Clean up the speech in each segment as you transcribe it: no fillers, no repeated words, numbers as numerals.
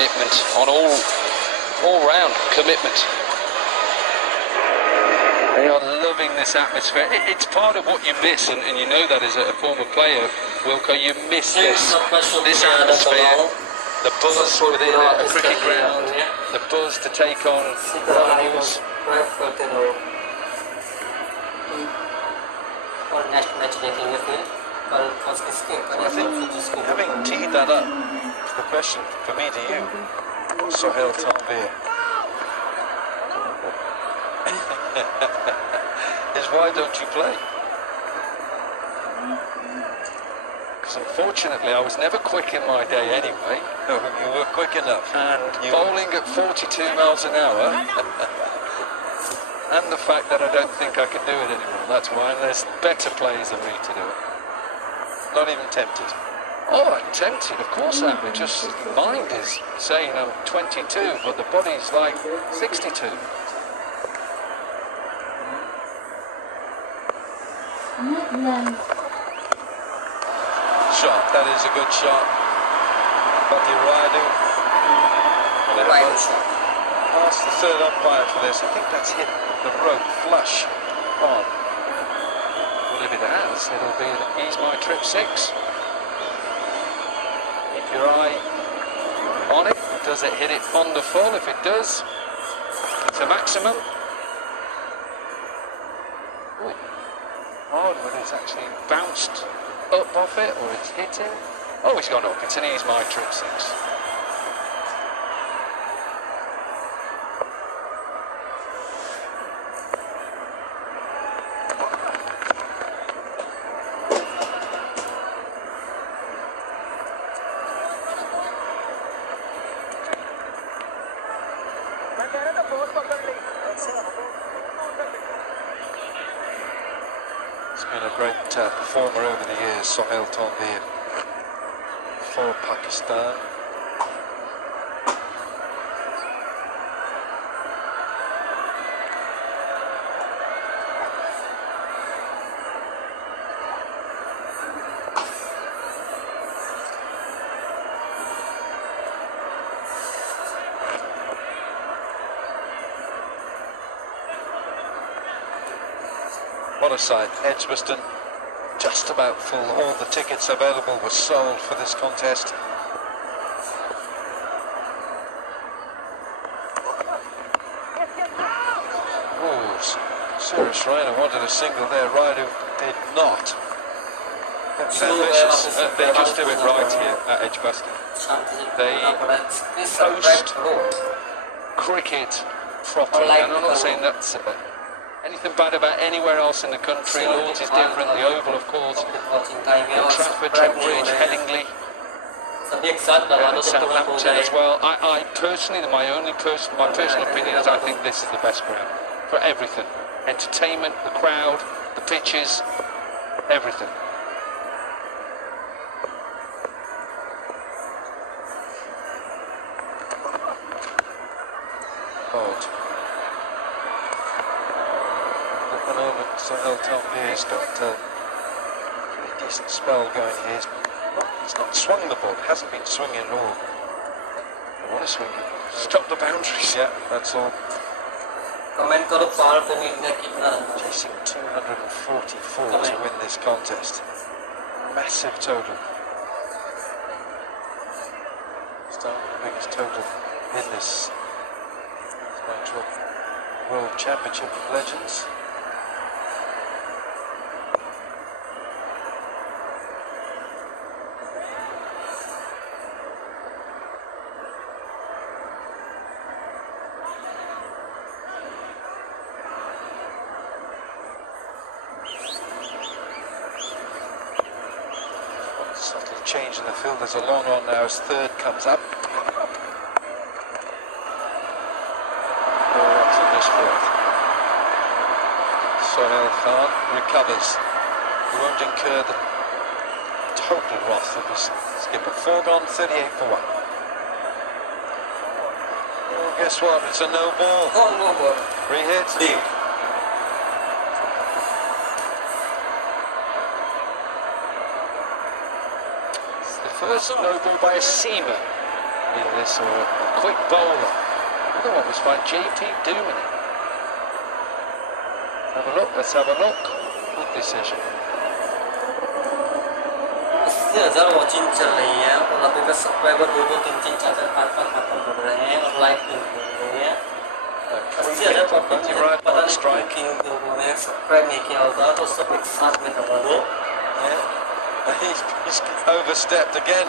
commitment, on all-round commitment. They are loving this atmosphere. It's part of what you miss, and you know that as a former player, Wilco, you miss this atmosphere, the buzz within a cricket ground, the buzz to take on rivals. I think, having teed that up, the question for me to you, Sohail Tanvir, is why don't you play? Because unfortunately I was never quick in my day anyway. No, you were quick enough. And bowling at 42 miles an hour, and the fact that I don't think I can do it anymore. That's why, and there's better players than me to do it. Not even tempted. Oh, I'm tempted, of course I am. Just mind is saying I'm 22, but the body's like 62. Shot, that is a good shot. Bhatti Rayudu. Ask the third umpire for this. I think that's hit the rope flush on. Well, if it has, it'll be Ease My Trip 6. Keep your eye on it. Does it hit it on the full? If it does, it's a maximum. Ooh. Hard when it's actually bounced up off it, or it's hitting. Oh, it's gone up. It's an Ease My Trip 6. He's been a great performer over the years, Sohail Tanvir, for Pakistan. What a sight. Edgbaston just about full. All the tickets available were sold for this contest. Oh, Suresh Raina wanted a single there. Rayudu did not. That's ambitious. They just do it right here at Edgbaston. They host cricket properly, and I'm not saying that's anything bad about anywhere else in the country. Lords is different, the Oval of course, Trafford, Trent Bridge, Headingley, and Southampton as well. I personally, my personal opinion is I think this is the best ground for everything. Entertainment, the crowd, the pitches, everything. Bold. At the moment, Sohail Tanvir's got a pretty decent spell going here. He's not swung the ball, hasn't been swinging at all. I want to swing it. Stop the boundaries, yeah, that's all. Chasing 244 to win this contest. Massive total. Still the biggest total in this World Championship of Legends. Subtle change in the field. There's a long on now as third comes up. Sohail Khan recovers. He won't incur the total wrath of his skipper. 4 gone, 38 for 1. Oh, guess what? It's a no ball. Oh, no ball. Re-hit. Big. It's the first no ball by a seamer Either this or a quick bowler. The other one was by JP doing it. Have a look, let's have a look. Good decision. इससे हज़ार watching चल रही है और अभी का subscriber 2 3 3 4 4 5 5 खत्म हो रहे हैं और लाइक नहीं हो रहे हैं 80,000 पता नहीं क्यों सब्सक्राइब नहीं किया होगा तो सब एक साथ में दबा दो. He's overstepped again.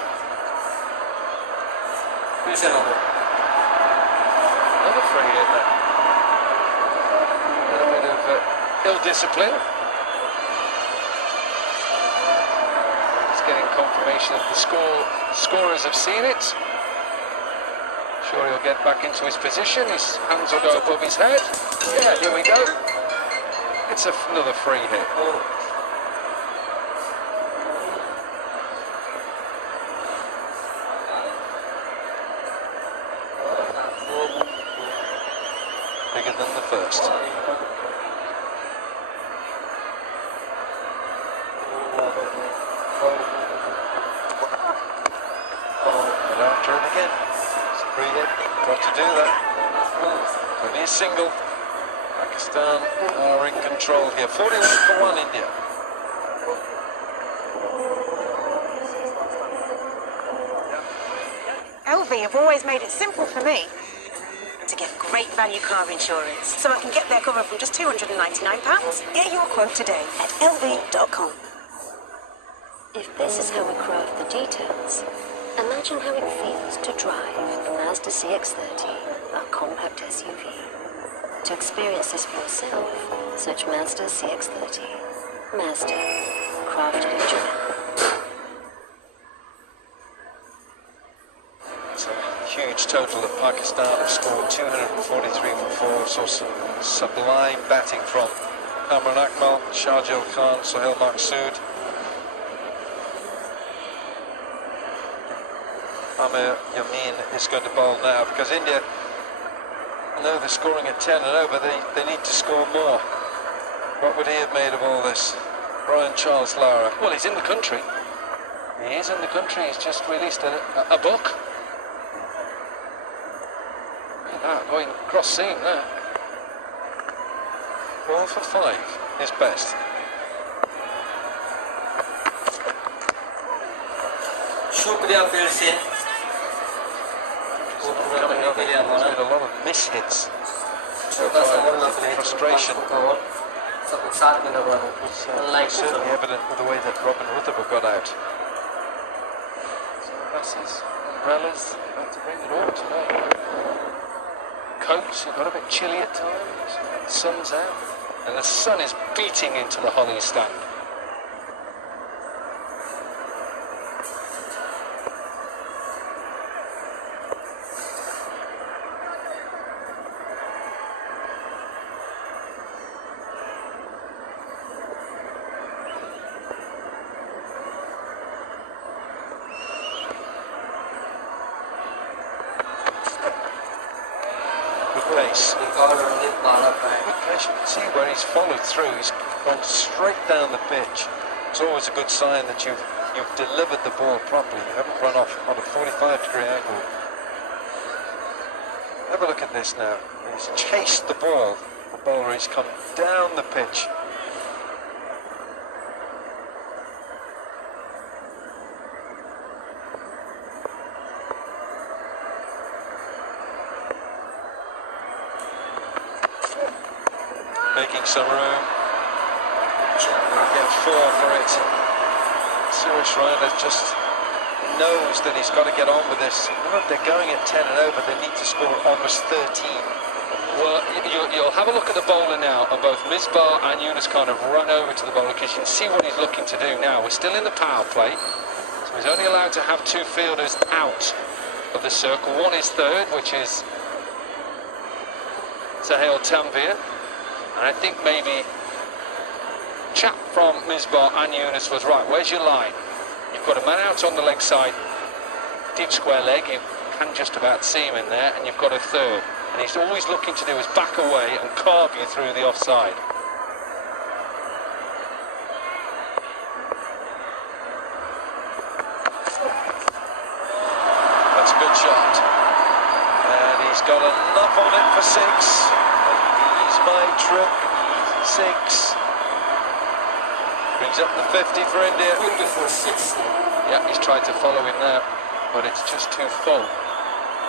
Another free hit there. A little bit of ill-discipline. He's getting confirmation that the scorers have seen it. Sure he'll get back into his position. His hands will go above his head. Yeah, here we go. It's another free hit. Bigger than the first. And after it again. It's a free hit. Got to do that. Only a single. Pakistan are in control here. 41-1 India. LV have always made it simple for me to get great value car insurance, so I can get their cover from just £299. Get your quote today at lv.com. If this is how we craft the details, imagine how it feels to drive the Mazda CX-30, our compact SUV. To experience this for yourself, search Mazda CX-30. Mazda, crafted in Japan. Huge total that Pakistan have scored 243 for 4. Saw some sublime batting from Kamran Akmal, Shahjil Khan, Sohail Maqsood. Amir Yamin is going to bowl now because India, I know they're scoring at 10 and over, they need to score more. What would he have made of all this? Brian Charles Lara. Well, he's in the country. He is in the country. He's just released a book. Going cross seam there. 4 for 5, his best. शुक्रिया फिर से. He's made a lot of mishits. Frustration. Certainly evident with the way that Robin Rutherford got out. Sunglasses, umbrellas, about to bring it all tonight. Coats, you've got a bit chilly at times. The sun's out, and the sun is beating into the Holly stand. Pace. Good pace. You can see where he's followed through. He's gone straight down the pitch. It's always a good sign that you've delivered the ball properly. You haven't run off on a 45-degree angle. Have a look at this now. He's chased the ball. The bowler has come down the pitch. Making some room. He'll get 4 for it. Suresh Raina just knows that he's got to get on with this. Remember, they're going at 10 and over. They need to score almost 13. Well, you'll have a look at the bowler now, and both Misbah and Yunus Khan have run over to the bowler because you can see what he's looking to do now. We're still in the power play, so he's only allowed to have 2 fielders out of the circle. One is third, which is Sahil Tanvir. And I think maybe chap from Misbah and Yunus was right. Where's your line? You've got a man out on the leg side, deep square leg. You can just about see him in there, and you've got a third. And he's always looking to do is back away and carve you through the offside. That's a good shot. He's got enough on it for 6. He's my trip 6. Brings up the 50 for India. 54-6. Yeah, he's tried to follow him there, but it's just too full.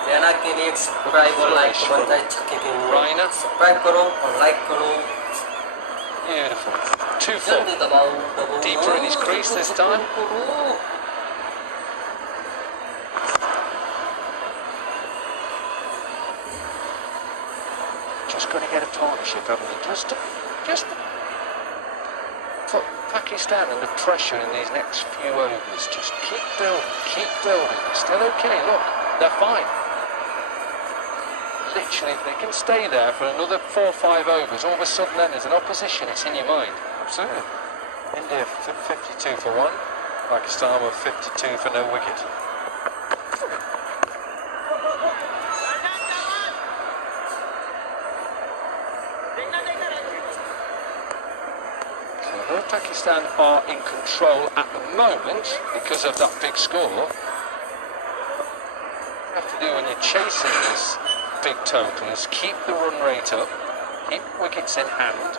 लेना के लिए subscribe और like को बनता है छक्के के लिए Raina. सब्सक्राइब करो और लाइक करो Beautiful. Too full. जल्दी दबाओ Deeper in his crease this time. Just got to get a partnership, haven't we? Just put Pakistan under pressure in these next few overs. Just keep building, keep building. They're still okay. Look, they're fine. Literally, if they can stay there for another 4 or 5 overs, all of a sudden then there's an opposition, it's in your mind. Absolutely. India 52 for 1, Pakistan were 52 for no wicket. So although Pakistan are in control at the moment because of that big score, what you have to do when you're chasing this big total is keep the run rate up, keep wickets in hand,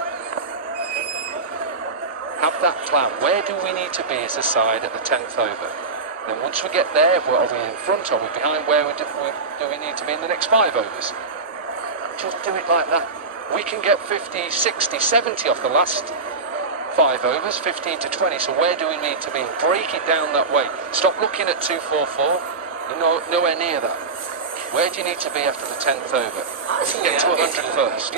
have that plan. Where do we need to be as a side at the 10th over? Then once we get there, are we in front, are we behind, where do we need to be in the next 5 overs? Just do it like that. We can get 50, 60, 70 off the last 5 overs, 15 to 20, so where do we need to be? Break it down that way. Stop looking at 244, you're nowhere near that. Where do you need to be after the 10th over? Get to 100 first.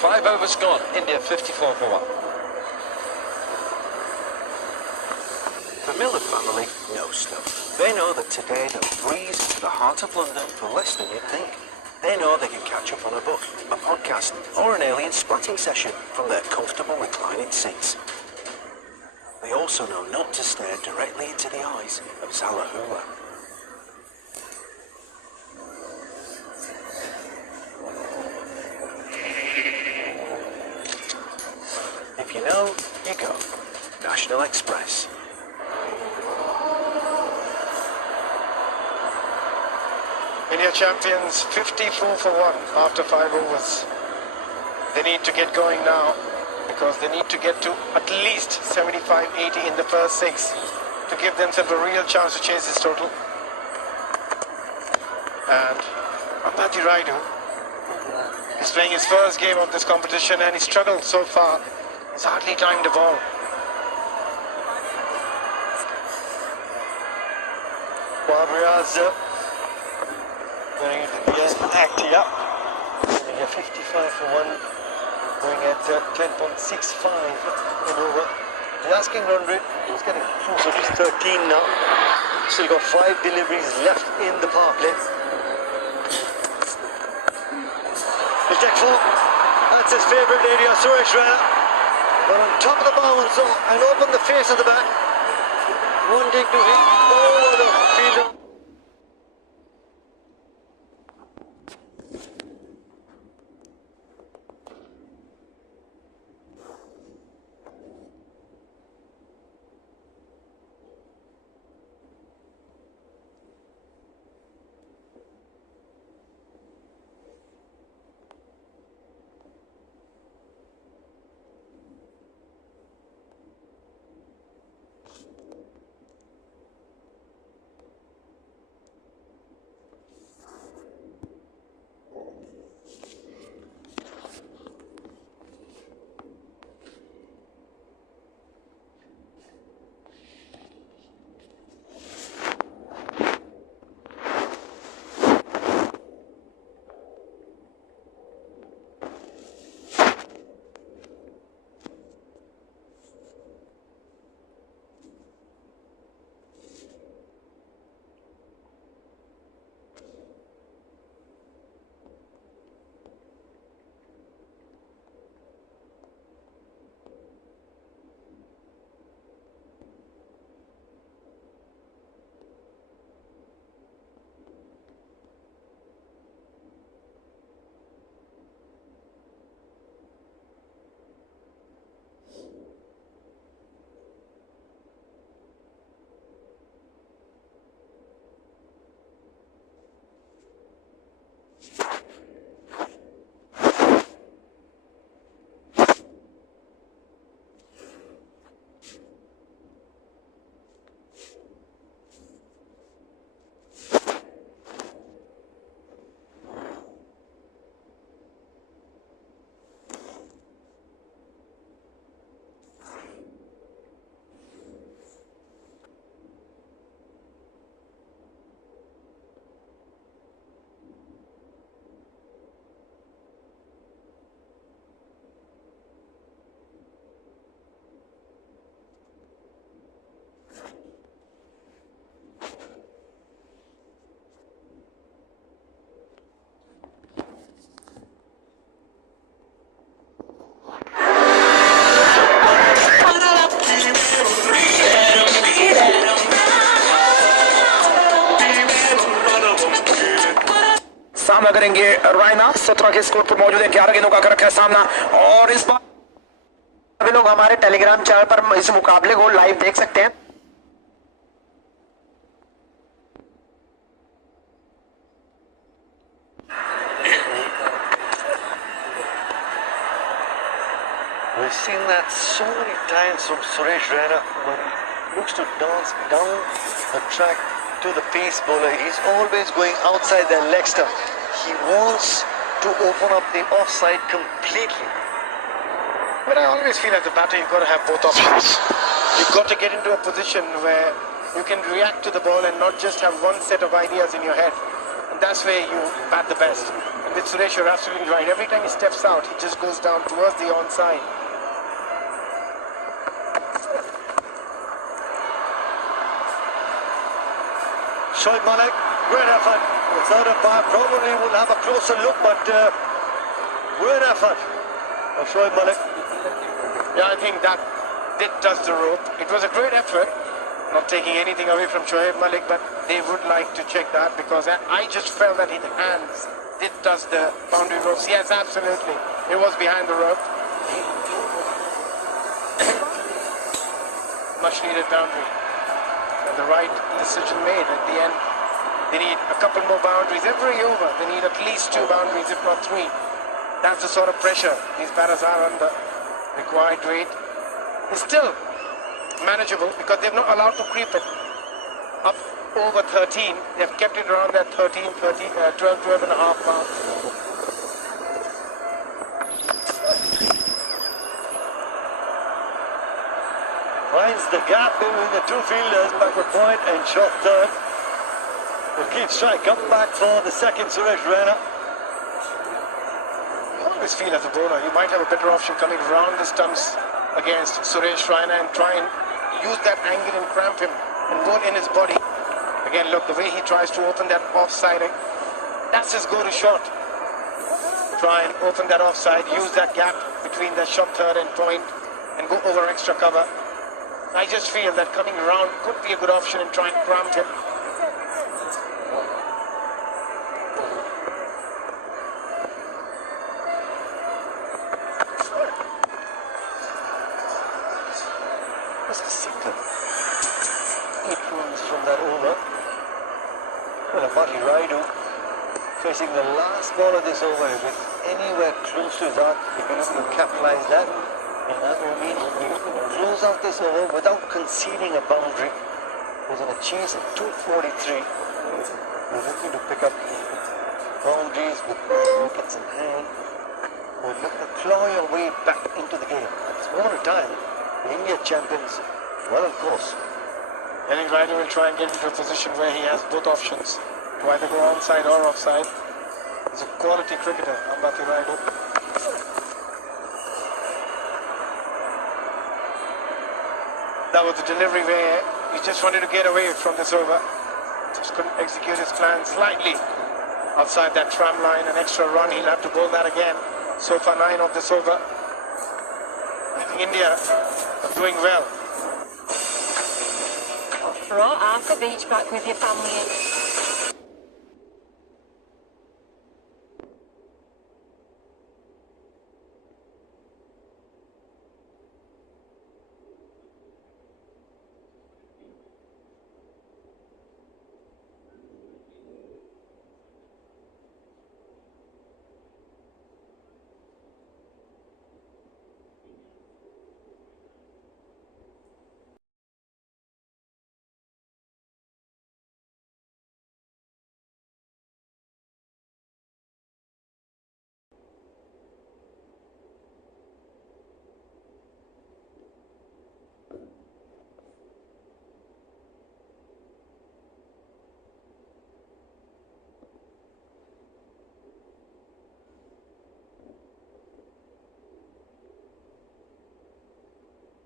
Five overs gone. India 54 for 1. The Miller family know stuff. They know that today they'll breeze into the heart of London for less than you'd think. They know they can catch up on a book, a podcast, or an alien splatting session from their comfortable reclining seats. They also know not to stare directly into the eyes of Zalahula. If you know, you go. National Express. India champions 54 for 1 after 5 overs. They need to get going now because they need to get to at least 75-80 in the first 6 to give themselves a real chance to chase this total. And Ambati Raidu is playing his first game of this competition and he struggled so far. He's hardly timed the ball. Riaz going to be acting up. Getting a 55 for 1, going at 10.65 in over. The asking run rate is getting closer to 13 now. Still got 5 deliveries left in the power play. He'll take 4. That's his favourite area, Suresh Raina. But on top of the bounce and open the face of the bat. One dignity. Oh, the fielder. करेंगे रायना 17 के score पर मौजूद है, 11 गेंदों का कर रखा है सामना। और इस बार सभी लोग हमारे टेलीग्राम चैनल पर इस मुकाबले को लाइव देख सकते हैं। We've seen that so many times from Suresh Raina when he looks to dance down the track to the pace bowler. He's always going outside their leg stump. He wants to open up the offside completely. But I always feel as a batter you've got to have both options. You've got to get into a position where you can react to the ball and not just have one set of ideas in your head. And that's where you bat the best. And with Suresh, you're absolutely right. Every time he steps out, he just goes down towards the onside. Shoaib Malik, great effort. The third umpire probably will have a closer look, but great effort of Shoaib Malik. Yeah, I think that did touch the rope. It was a great effort, not taking anything away from Shoaib Malik, but they would like to check that because I just felt that his hands did touch the boundary ropes. Yes, absolutely. It was behind the rope. Much needed boundary. And the right decision made at the end. They need a couple more boundaries every over. They need at least 2 boundaries, if not 3. That's the sort of pressure these batters are under. Required rate is still manageable because they're not allowed to creep it up over 13. They've kept it around that 12 and a half mark. Finds the gap between the two fielders, backward point and shot third. Will keep strike, come back for the second, Suresh Raina. I always feel as a bowler, you might have a better option coming round the stumps against Suresh Raina and try and use that angle and cramp him and go in his body. Again, look, the way he tries to open that offside, that's his go-to shot. Try and open that offside, use that gap between the shot third and point and go over extra cover. I just feel that coming around could be a good option and try and cramp him. Just a second. 8 runs from that over. Well, Apati Raidu facing the last ball of this over with anywhere close to his arc. If you can capitalize that, and that will mean you can close out this over without conceding a boundary. There's an chase at 243. We're looking to pick up boundaries with wickets in hand. We're looking to claw your way back into the game. It's more time. The India champions, well, of course. I think Raidu will try and get into a position where he has both options to either go onside or offside. He's a quality cricketer, Ambati Raidu. That was the delivery where he just wanted to get away from this over. Just couldn't execute his plan slightly outside that tram line. An extra run, he'll have to bowl that again. So far 9 of this over. I think India are doing well. Right, I've got beach back with your family.